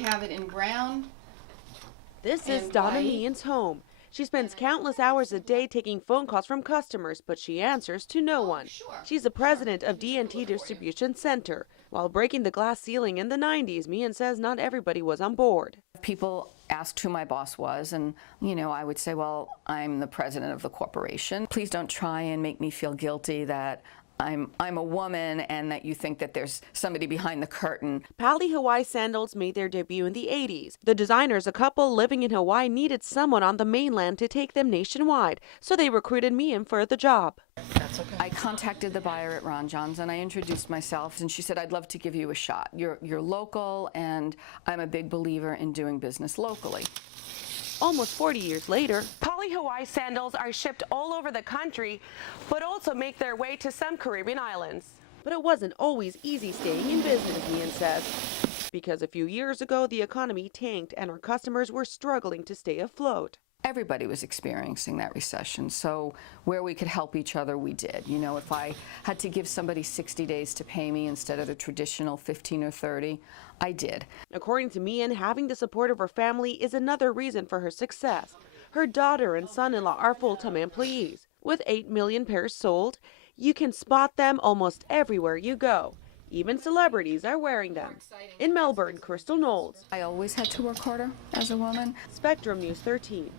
Have it in brown. This is And Donna white. Meehan's home. She spends countless hours a day taking phone calls from customers, but she answers to no one. She's the president of D&T Distribution Center. While breaking the glass ceiling in the 90s, Meehan says not everybody was on board. People asked who my boss was, and I would say, well, I'm the president of the corporation. Please don't try and make me feel guilty that I'm a woman and that you think that there's somebody behind the curtain. Pali Hawaii sandals made their debut in the 80s. The designers, a couple living in Hawaii, needed someone on the mainland to take them nationwide, so they recruited Meehan for the job. That's okay. I contacted the buyer at Ron John's and I introduced myself, and she said, I'd love to give you a shot. You're local, and I'm a big believer in doing business locally. Almost 40 years later, Pali Hawaii sandals are shipped all over the country, but also make their way to some Caribbean islands. but it wasn't always easy staying in business, Meehan says, because a few years ago the economy tanked and our customers were struggling to stay afloat. Everybody was experiencing that recession, so where we could help each other, we did. If I had to give somebody 60 days to pay me instead of the traditional 15 or 30, I did. According to Meehan, having the support of her family is another reason for her success. Her daughter and son-in-law are full-time employees. With 8 million pairs sold, you can spot them almost everywhere you go. Even celebrities are wearing them. In Melbourne, Crystal Knowles, I always had to work harder as a woman. Spectrum News 13.